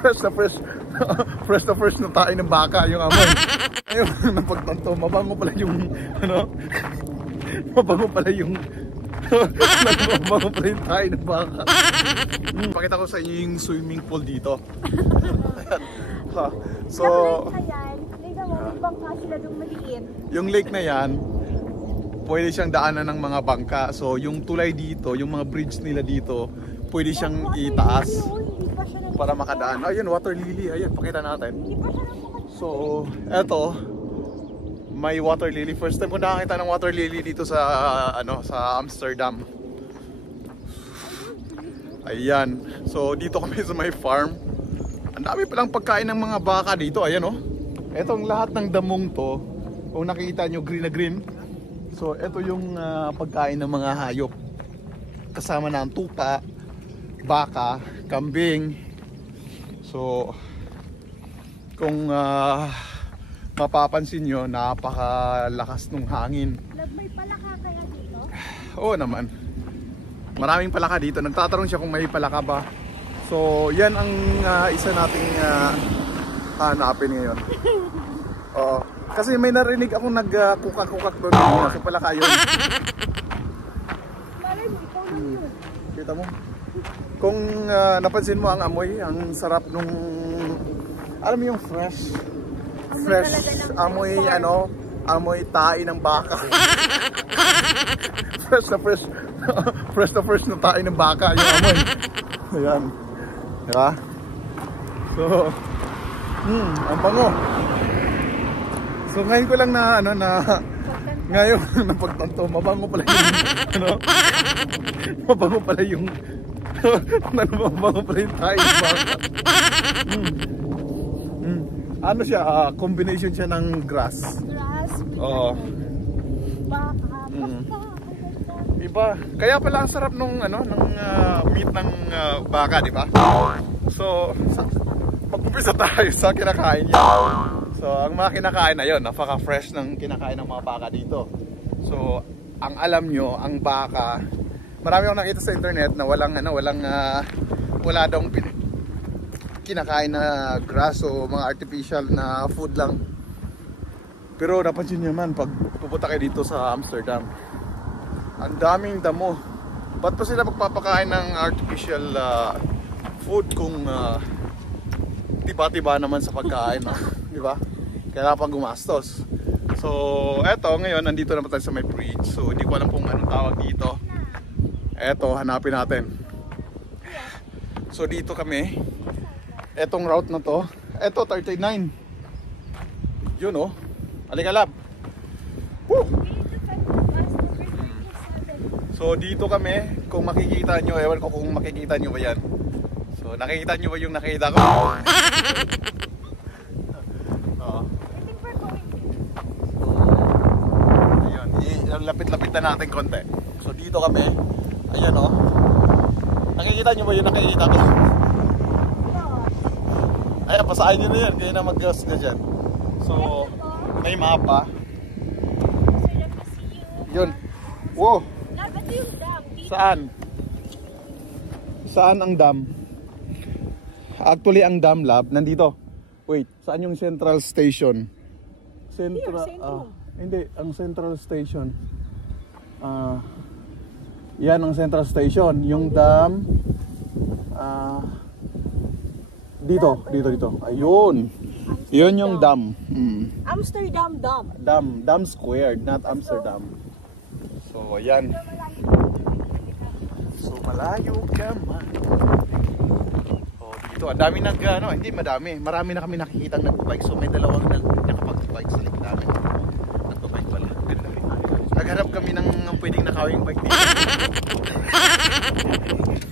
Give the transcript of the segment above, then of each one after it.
fresh na fresh. Fresh na fresh na tayo ng baka yung amoy. Ayun, napagtanto, mabango pala yung ano. Mabango pala yung mabango pala yung tayo ng baka. Pakita ko sa inyo yung swimming pool dito. So, yung lake na yan, pwede siyang daanan ng mga bangka. So, yung tulay dito, yung mga bridge nila dito, pwede siyang itaas para makadaan. Ayun, water lily. Ayun, pakita natin. So, eto, may water lily. First time ko nakakita ng water lily dito sa sa Amsterdam. Ayan. So, dito kami sa may farm. Ang dami palang pagkain ng mga baka dito. Ayan, oh. Etong lahat ng damong to, kung nakikita nyo, green na green. So, eto yung pagkain ng mga hayop. Kasama na ang tupa, baka, kambing. So, kung mapapansin nyo, napakalakas ng hangin. May palaka kaya dito? Oo naman. Maraming palaka dito. Nagtatanong siya kung may palaka ba. So, yan ang isa nating hanapin ngayon. Oo. Kasi may narinig akong nagkukak-kukak doon. So, palaka yun. Malay mo, ikaw lang yun. Kita mo? Kung napansin mo ang amoy, ang sarap nung, alam mo yung fresh amoy, amoy tae ng baka. fresh na fresh na tae ng baka yung amoy. Ayan. Diba? So, ang bango. So ngayon ko lang ngayon napagtanto, mabango pala yung mabango pala yung mabango pala yung tayo baka. Ano siya, combination siya ng grass. Oo. Baka. Iba. Kaya pala ang sarap nung meat ng baka, di ba? So, mag-umpisa tayo sa kinakain niya. So, ang mga kinakain na yun, napaka-fresh ng kinakain ng mga baka dito. So, ang alam nyo, ang baka, marami akong nakita sa internet na wala daw kinakain na grass o mga artificial na food lang. Pero napansin nyo man, pag pupunta kayo dito sa Amsterdam, ang daming damo. Ba't pa sila magpapakain ng artificial food kung tiba-tiba naman sa pagkain, no? Di ba? Kaya pang gumastos. So, eto, ngayon, nandito naman tayo sa may bridge. So, hindi ko alam kung anong tawag dito. Eto, hanapin natin. So, dito kami. Etong route na to. Eto, 39. Yun, oh. Halika, lab. Woo! So, dito kami. Kung makikita nyo, ewan ko kung makikita nyo ba yan. So, nakikita nyo ba yung nakita ko? Ayun, lapit-lapit na natin konti. So, dito kami. Ayan, oh. Nakikita nyo ba yung nakikita ko? Ayan, pasahin nyo na yan. Kaya na mag-gas na dyan. So, may mapa. Yun. Wow. Saan? Saan ang dam? Actually, ang dam, lab, nandito. Wait, saan yung central station? Hindi, ang central station. Yan ang central station. Yung dam, dito. Ayun. Yun yung dam. Amsterdam Dam. Dam squared, not Amsterdam. So, ayan. So, malayo ka man. Oh, dito. Ang dami hindi madami. Marami na kami nakikitang nagbabike. So, may dalawang nakapag-bike sa likod namin. Nagbabike pala. Nagharap kami ng pwedeng nakawing bike dito.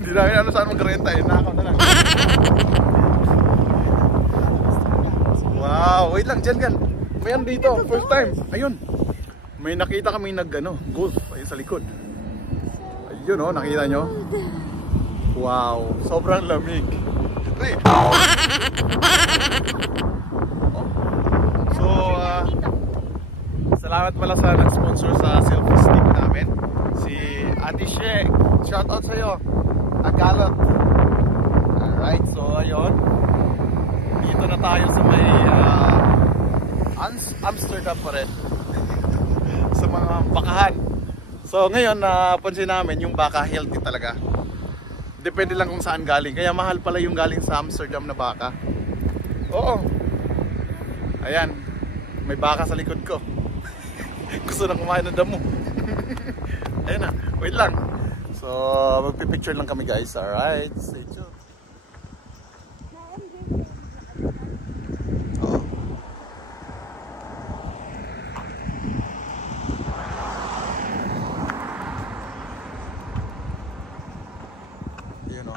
Hindi namin saan mag-renta eh. Nakaw na lang. Wow, wait lang, dyan. Mayroon dito, first time. Ayun. May nakita kami golf ayun sa likod. Ayun, oh, nakita nyo? Wow, sobrang lamig. Oh. So, salamat pala sa nag-sponsor sa selfie stick namin. Si Ate She. Shoutout sa'yo. Tagalog. Alright, so ayun. na tayo sa may Amsterdam pa rin. Sa mga bakahan. So ngayon napansin namin yung baka healthy talaga. Depende lang kung saan galing. Kaya mahal pala yung galing sa Amsterdam na baka. Oo. Ayan. May baka sa likod ko. Gusto na kumain ng damo. Ayan na. Wait lang. So magpipicture lang kami guys. Alright. Stay tuned.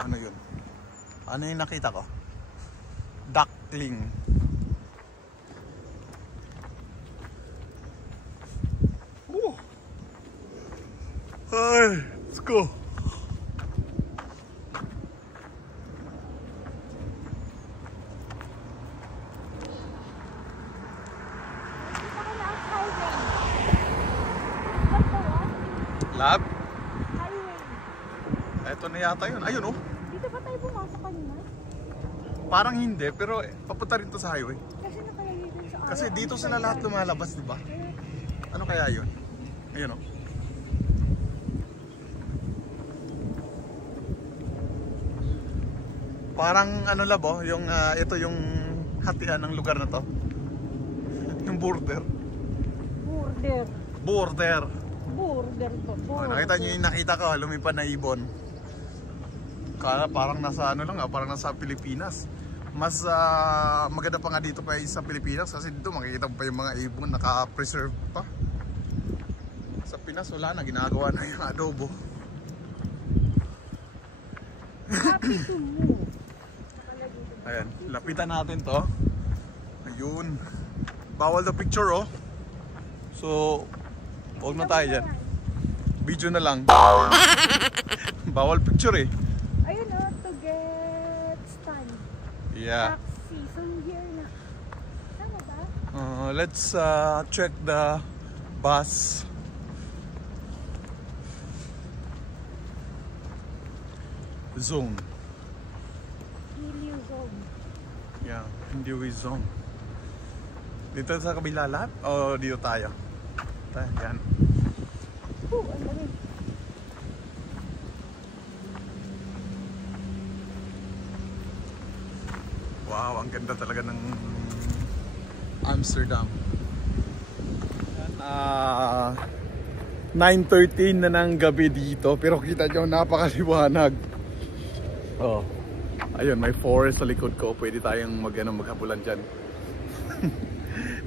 Ano yun? Ano yung nakita ko? Duckling. Oh. Ay, let's go. Lab? Ito na yata yun. Ayun oh. Dito ba tayo pumasok kanina? Parang hindi, pero papunta rin to sa highway. Kasi nakalagay dun sa Kasi dito sila lahat lumalabas, di ba? Ano kaya yun? Ayun oh. Parang ano labo, yung ito yung hatian ng lugar na to. Yung border. Border. Border. Border to. Oh, nakita niyo yung nakita ko, lumipad na ibon. Kaya parang nasa ano lang, parang nasa Pilipinas. Mas maganda pa nga dito pa sa Pilipinas kasi dito makikita mo pa yung mga ibon naka-preserve pa. Sa Pinas wala na, ginagawa na yung adobo. Happy to move. Ayan, lapitan natin to. Ayun. Bawal na picture oh. So, huwag na tayo dyan. Video na lang. Bawal picture eh. Ayun o, to get stand. Yeah. Taxi. So here na. Tama ba? Let's check the bus. Zone. Hilly zone. Yeah, hindi we zone. Dito sa kabila lahat? O dito tayo? Tayo, yan. Ang dami. Wow, ang ganda talaga ng Amsterdam. 9:13 na ng gabi dito, pero kita nyo napakaliwanag. Oh. Ayun, may forest sa likod ko. Pwede tayong maghabulan dyan.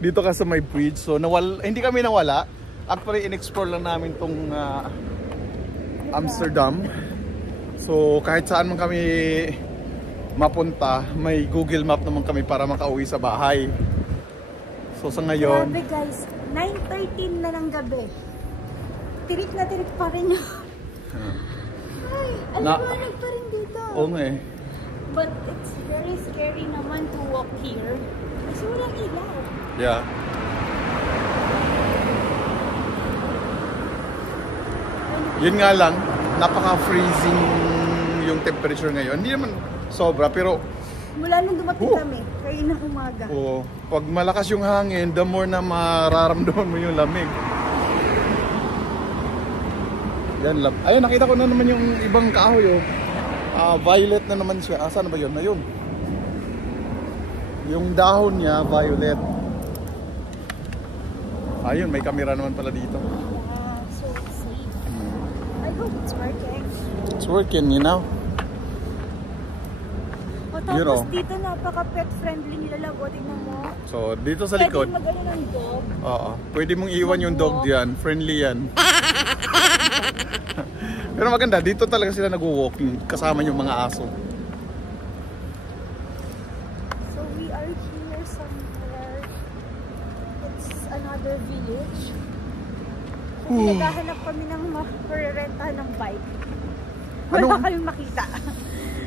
Dito ka sa may bridge. So hindi kami nawala. Actually, in-explore lang namin tong Amsterdam. So kahit saan man kami mapunta, may Google Map naman kami para makauwi sa bahay. So sa ngayon, Grabe guys, 9:13 na ng gabi. Tirik na tirik pa rin yun. Ay, aliwanag pa rin dito. Oo nga eh. But it's very scary naman to walk here. Kasi walang ilaw. Yeah. Yun nga lang, napaka-freezing yung temperature ngayon. Hindi naman sobra, pero Mula nung dumating kami, kayo na umaga. pag malakas yung hangin, the more na mararamdaman mo yung lamig. Yan, ayun, nakita ko na naman yung ibang kahoy. Violet na naman siya. Saan ba yun? Ayun. Yung dahon niya, violet. Ayun, may camera naman pala dito. So safe. I hope it's working. It's working, you know? O tapos You know. dito napaka-pet friendly nila lang. O tingnan mo. So, dito sa likod. Pwede mag-ano ng dog. Oo. Pwede mong iwan yung dog diyan. Friendly yan. Pero maganda, dito talaga sila nag-walking kasama yung mga aso. So we are here somewhere. It's another village. Kasi naghahanap kami ng marerentahan ng bike. Wala Anong- kaming makita.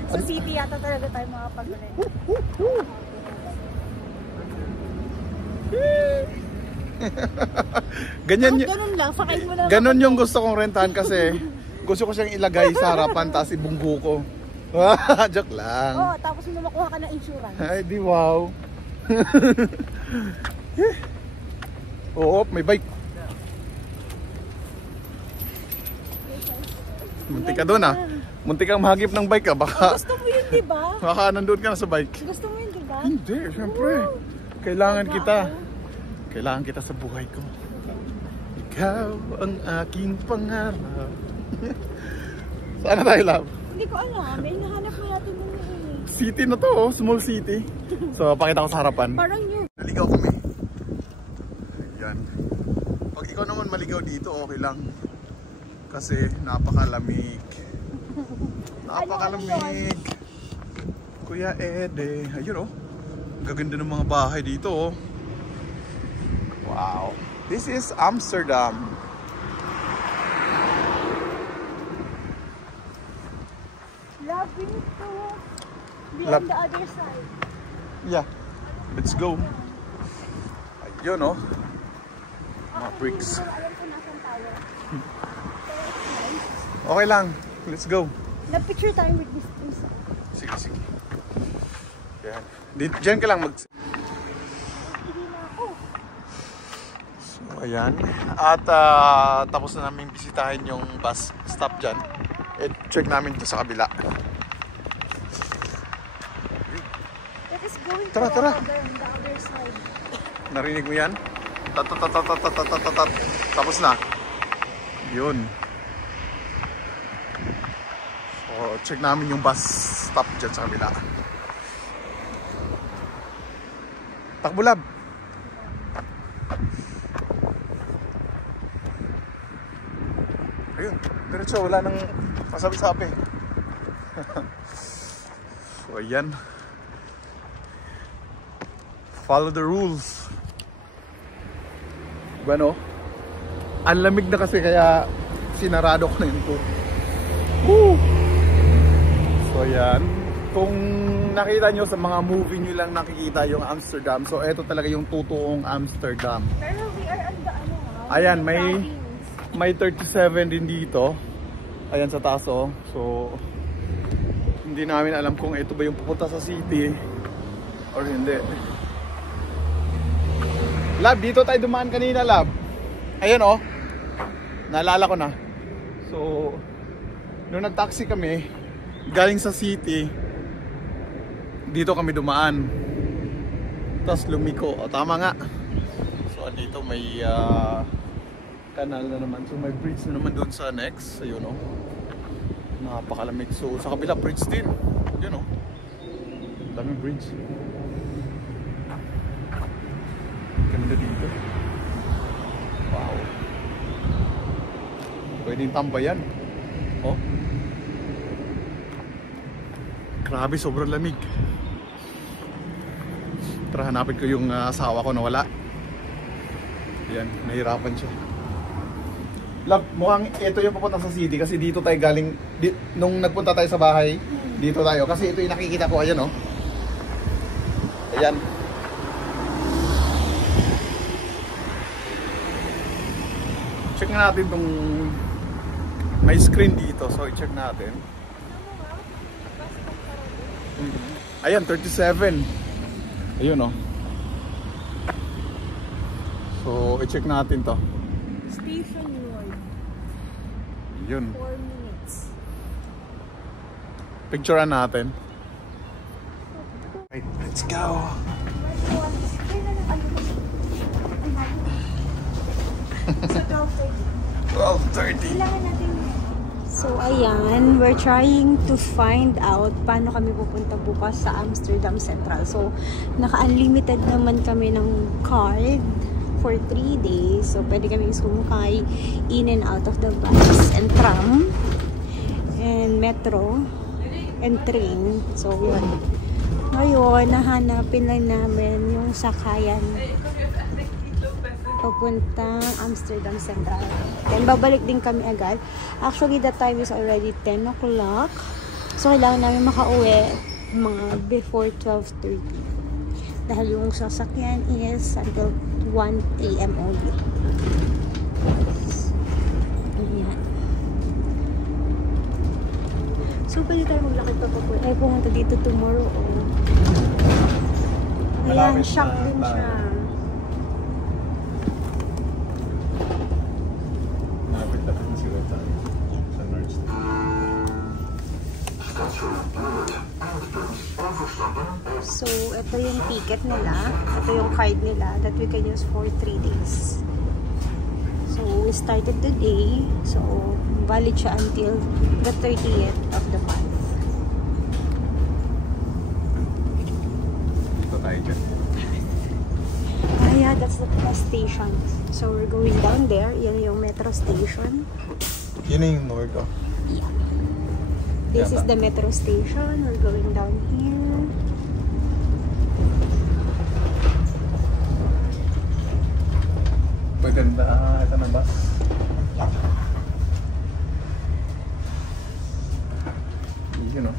Sa city yata talaga tayo makapag-rent. Ganyan Ganun lang, sakay mo lang. Ganon yung gusto kong rentahan kasi gusto ko siyang ilagay sa harapan tapos ibunggo ko. Joke lang. Oo, tapos mo makuha ka ng insurance. Ay, di wow. Oo, may bike. Muntik ka doon ah. Muntik kang mahagip ng bike ah. Baka, Gusto mo yun, di ba? baka nandun ka na sa bike. Gusto mo yun, di ba? Hindi, syempre. Kailangan kita. Kailangan kita sa buhay ko. Ikaw ang aking pangarap. Saan na tayo, love? Hindi ko alam. May nahanap mo natin yung City na to, oh. Small city. So, pakita ko sa harapan. parang yun. Naligaw kami. Ayan. Pag ikaw naman maligaw dito, okay lang. Kasi napakalamig. Napakalamig. Kuya Ede. Ayun oh. Gaganda ng mga bahay dito oh. Wow. This is Amsterdam. Loving to be Love. on the other side. Yeah. Let's go. Ayun oh. Mga bricks. Pero alam ko nasan tayo. Okay lang. Let's go. Na-picture tayo with this place. Sige, sige. Yan. Diyan ka lang mag... Hindi na ako. So, ayan. At tapos na namin bisitahin yung bus stop dyan. Check namin ito sa kabila. That is going Tara, to tara. the other side. Narinig mo yan? Tat. Tapos na. Yun. So, check namin yung bus stop dyan sa kabila. Takbo, lab. Ayun. Diretso, wala nang masabi-sabi. So, ayan. Follow the rules. Bueno, ang lamig na kasi kaya sinarado ko na yun po. Woo! So yan, kung nakita nyo sa mga movie nyo lang nakikita yung Amsterdam. So eto talaga yung totoong Amsterdam. Pero we are on the ano ha? Ayan, may 37 din dito. Ayan sa taas oh. So hindi namin alam kung ito ba yung pupunta sa city or hindi. Lab, dito tayo dumaan kanina, Lab. Ayun oh. Naalala ko na. So, nung nag-taxi kami, galing sa city, dito kami dumaan. Tapos lumiko. O, tama nga. So, dito may kanal na naman. So, may bridge na naman doon sa next. Ayun oh. Napakalamig. So, sa kabila, bridge din. Yun oh. Daming bridge. Ganda dito. Wow. Pwedeng tambayan. Oh. Grabe, sobrang lamig. Tara, hanapin ko yung asawa ko na wala. Yan, nahirapan siya. Love, mukhang ito yung papunta sa city kasi dito tayo galing, nung nagpunta tayo sa bahay, dito tayo. Kasi ito yung nakikita ko, ayan oh. Ayan. Check na natin itong may screen dito. So, i-check natin. Ayan, 37. Ayun, oh. So, i-check natin to. Station Road. Yun. 4 minutes. Picturean natin. Right, let's go. 12:30. So ayan, we're trying to find out paano kami pupunta bukas sa Amsterdam Central. So naka-unlimited naman kami ng card for 3 days. So pwede kami sumakay in and out of the bus and tram and metro and train. So yun. Ngayon, nahanapin lang namin yung sakayan papuntang Amsterdam Central. Then, babalik din kami agad. Actually, the time is already 10 o'clock. So, kailangan namin makauwi mga before 12:30. Dahil yung sasakyan is until 1 AM only. Ayan. So, pwede tayo maglakad pa pumunta dito tomorrow. Ayan, shock din siya. Malapit na rin sila tayo sa North Station. So, ito yung ticket nila. Ito yung card nila that we can use for 3 days. So, we started today. So, valid siya until the 30th of the month. Dito tayo dyan. Yeah, that's the bus station. So, we're going down there. Yan yung metro station. Yun na yung North, oh. Yeah. This is the metro station. We're going down here. Maganda. Ito na bus. You know.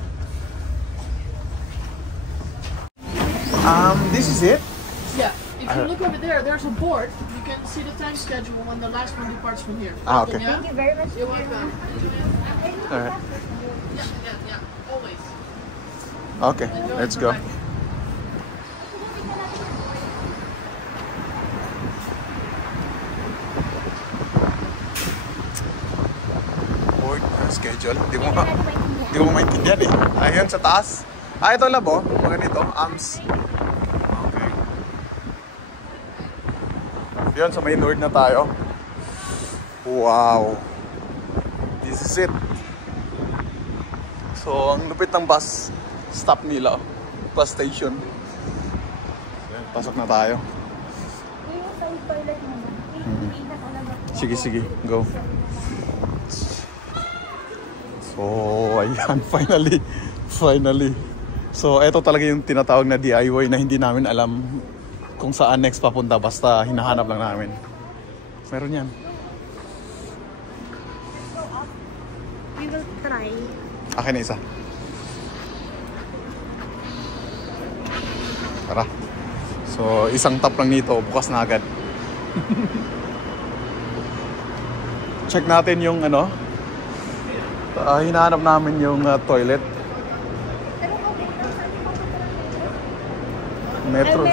This is it? Yeah. If you look over there, there's a board. You can see the time schedule when the last one departs from here. Ah, okay. Yeah? Thank you very much. You're welcome. Alright. Yeah. Always. Okay, let's go. Board schedule. Hindi mo maintindihan eh. Ayun sa taas. Ah, ito labo. Mga ganito. AMS. Okay. Yun, sa may North na tayo. Wow. This is it. So, ang lupit ng bus stop nila. Bus station. Ayan, pasok na tayo. Sige, sige. Go. So, ayan. Finally. So, eto talaga yung tinatawag na DIY na hindi namin alam kung saan next papunta. Basta hinahanap lang namin. Meron yan. We will try. Akin na isa. Tara. So, isang tap lang nito. Bukas na agad. Check natin yung ano. Hinahanap namin yung toilet. Metro.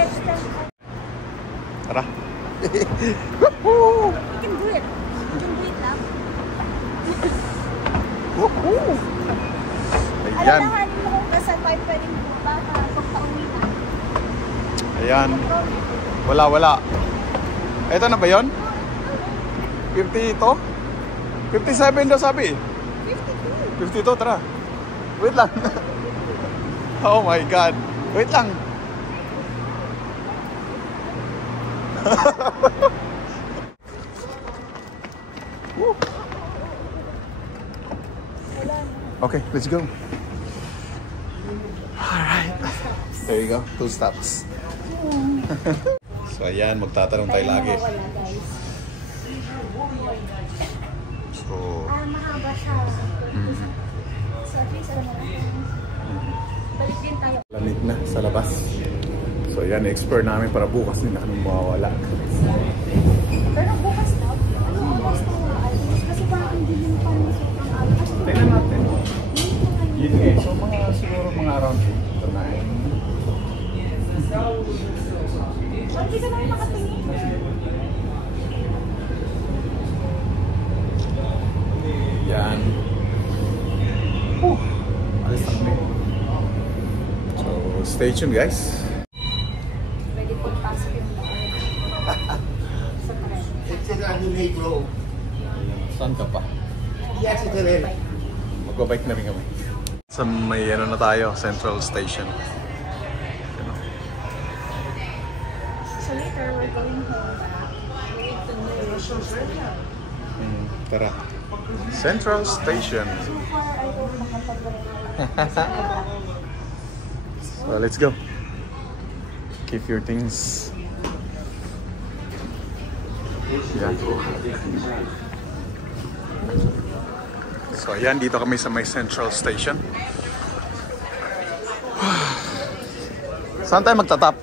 Tara. Woohoo! We can do it. We can do it lang. Woohoo! Ayan. Alalahanin mo kung saan tayo pwedeng pag pauwi na. Ayan. Wala. Ito na ba yun? 50 ito? 57 daw sabi. 52, tara. Wait lang. Oh my God. Wait lang. Okay, let's go. Alright. There you go. 2 stops. So ayan, magtatanong tayo lagi. So, mahaba siya. So at least alam natin. Balik din tayo. lamig na sa labas. So yan, explore namin para bukas din na kami mawawala. Pero bukas na? Ano oras na maalis? Kasi parang hindi yung parang sobrang alas. Tignan natin. Yun nga. So siguro mga around 8 to 9. Hindi ka namin nakatingin. Yan. Alis na kami. So stay tuned guys. Pwede pong pasok yung sa tren. Saan ka pa? Magbabike na rin kami. Sa may ano na tayo, Central Station. So later, we're going home. Tara. Central Station. So far, I don't makapag-rent. So let's go. Keep your things. Yeah. So ayan, dito kami sa may Central Station. Saan tayo magtatap?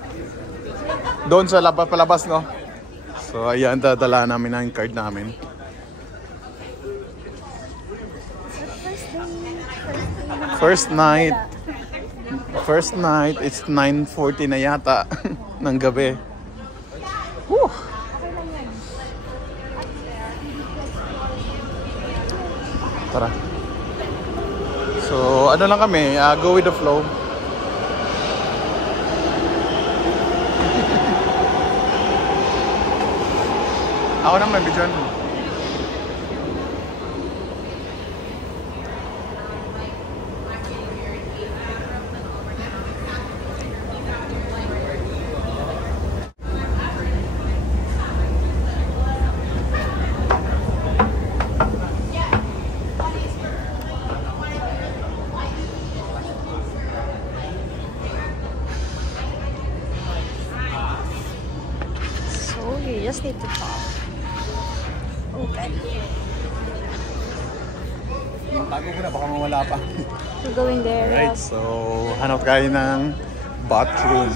Doon sa palabas, no? So ayan, dadala namin ang card namin. First night. First night, it's 9:40 na yata ng gabi. Whew. Tara. So, ano lang kami, go with the flow. Ako naman, Bijon. So, you just need to talk. Okay. Tago ko na, baka mawala pa. We're going there. Right, so hanap tayo ng bathroom.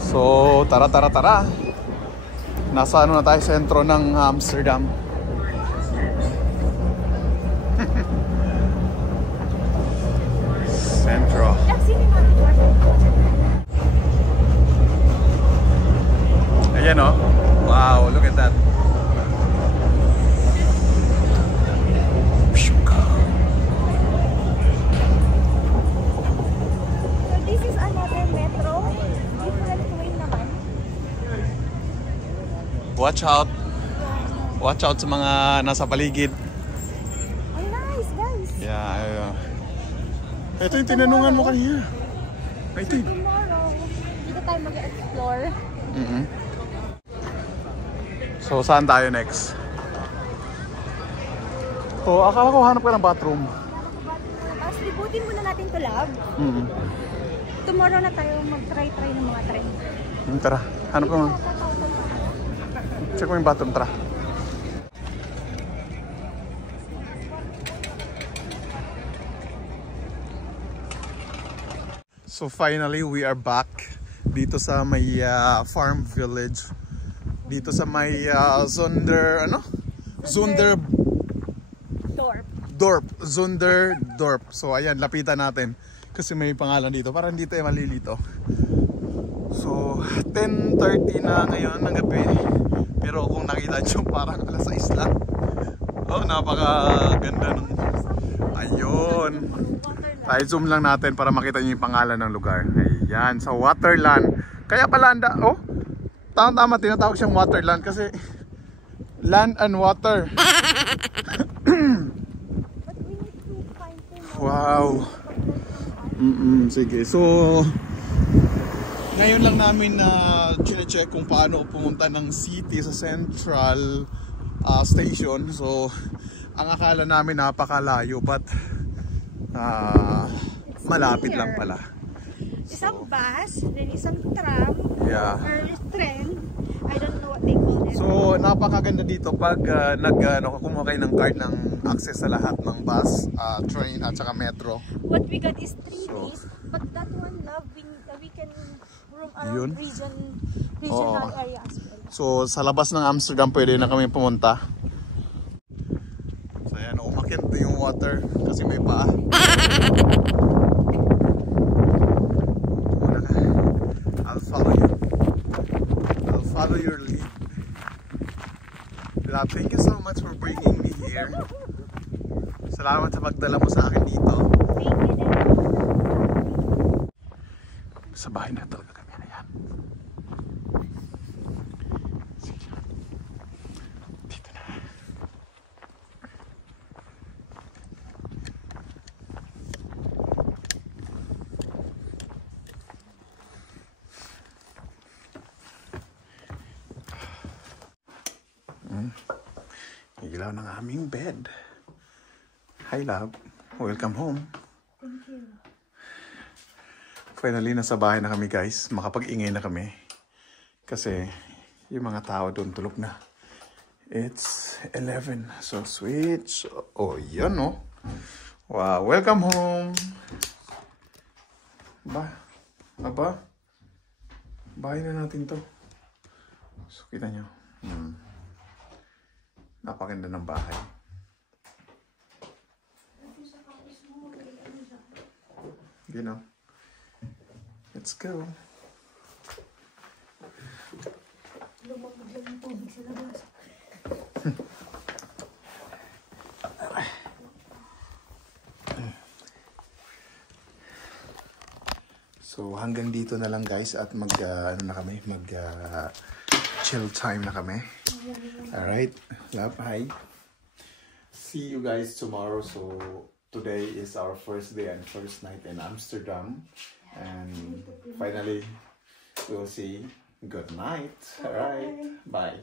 So, tara. Nasa ano na tayo, sentro ng Amsterdam. Sentro. Ayan o. Wow, look at that. So this is another metro. Different way naman. Watch out. Watch out sa mga nasa paligid. Oh, nice, guys. Yeah, ito yung tinanungan mo kanina. Ito yun. Tomorrow, dito tayo mag-explore. So, saan tayo next? Oh, akala ko hanap ka ng bathroom. Tapos libutin muna natin to, love. Tomorrow na tayo mag-try ng mga trend. Tara, hanap ko nga. Check mo yung bathroom, tara. So finally, we are back dito sa may farm village. Dito sa may Zunderdorp. So ayan, lapitan natin. Kasi may pangalan dito. Parang hindi tayo malilito. So 10:30 na ngayon ng gabi. Pero kung nakita nyo, parang alas 6 lang. Oh, napakaganda nung... Ayun. I-zoom lang natin para makita nyo yung pangalan ng lugar. Ayan, sa Waterland. Kaya pala, tama, tinatawag siyang Waterland kasi land and water. Wow. Sige, so ngayon lang namin na chine-check kung paano pumunta ng city sa Central Station. So ang akala namin napakalayo, but malapit lang pala. Isang bus, then isang tram, or train. I don't know what they call it. So napakaganda dito pag kumuha kayo ng card ng access sa lahat ng bus, train at saka metro. What we got is 3 days, but that one, love, we can roam around regional area as well. So sa labas ng Amsterdam pwede na kami pumunta. So ayan, umakyat yung water kasi may paa. I'll follow your lead. Love, thank you so much for bringing me here. Salamat sa pagdala mo sa akin dito. Thank you din. Sa bahay na talaga kami na yan. Sige. Dito na. Ilaw ng aming bed. Hi, love. Welcome home. Thank you. Finally, nasa bahay na kami, guys. Makapag-ingay na kami. Kasi yung mga tao doon tulog na. It's 11. So, switch. Oh, yan, oh. Wow. Welcome home. Aba. Bahay na natin to. So, kita nyo. Napakaganda ng bahay. You know. Let's go. So hanggang dito na lang guys at ano na kami, chill time na kami. Alright, love, hi. See you guys tomorrow. So today is our first day and first night in Amsterdam. And finally, we'll see. Good night. Alright, bye.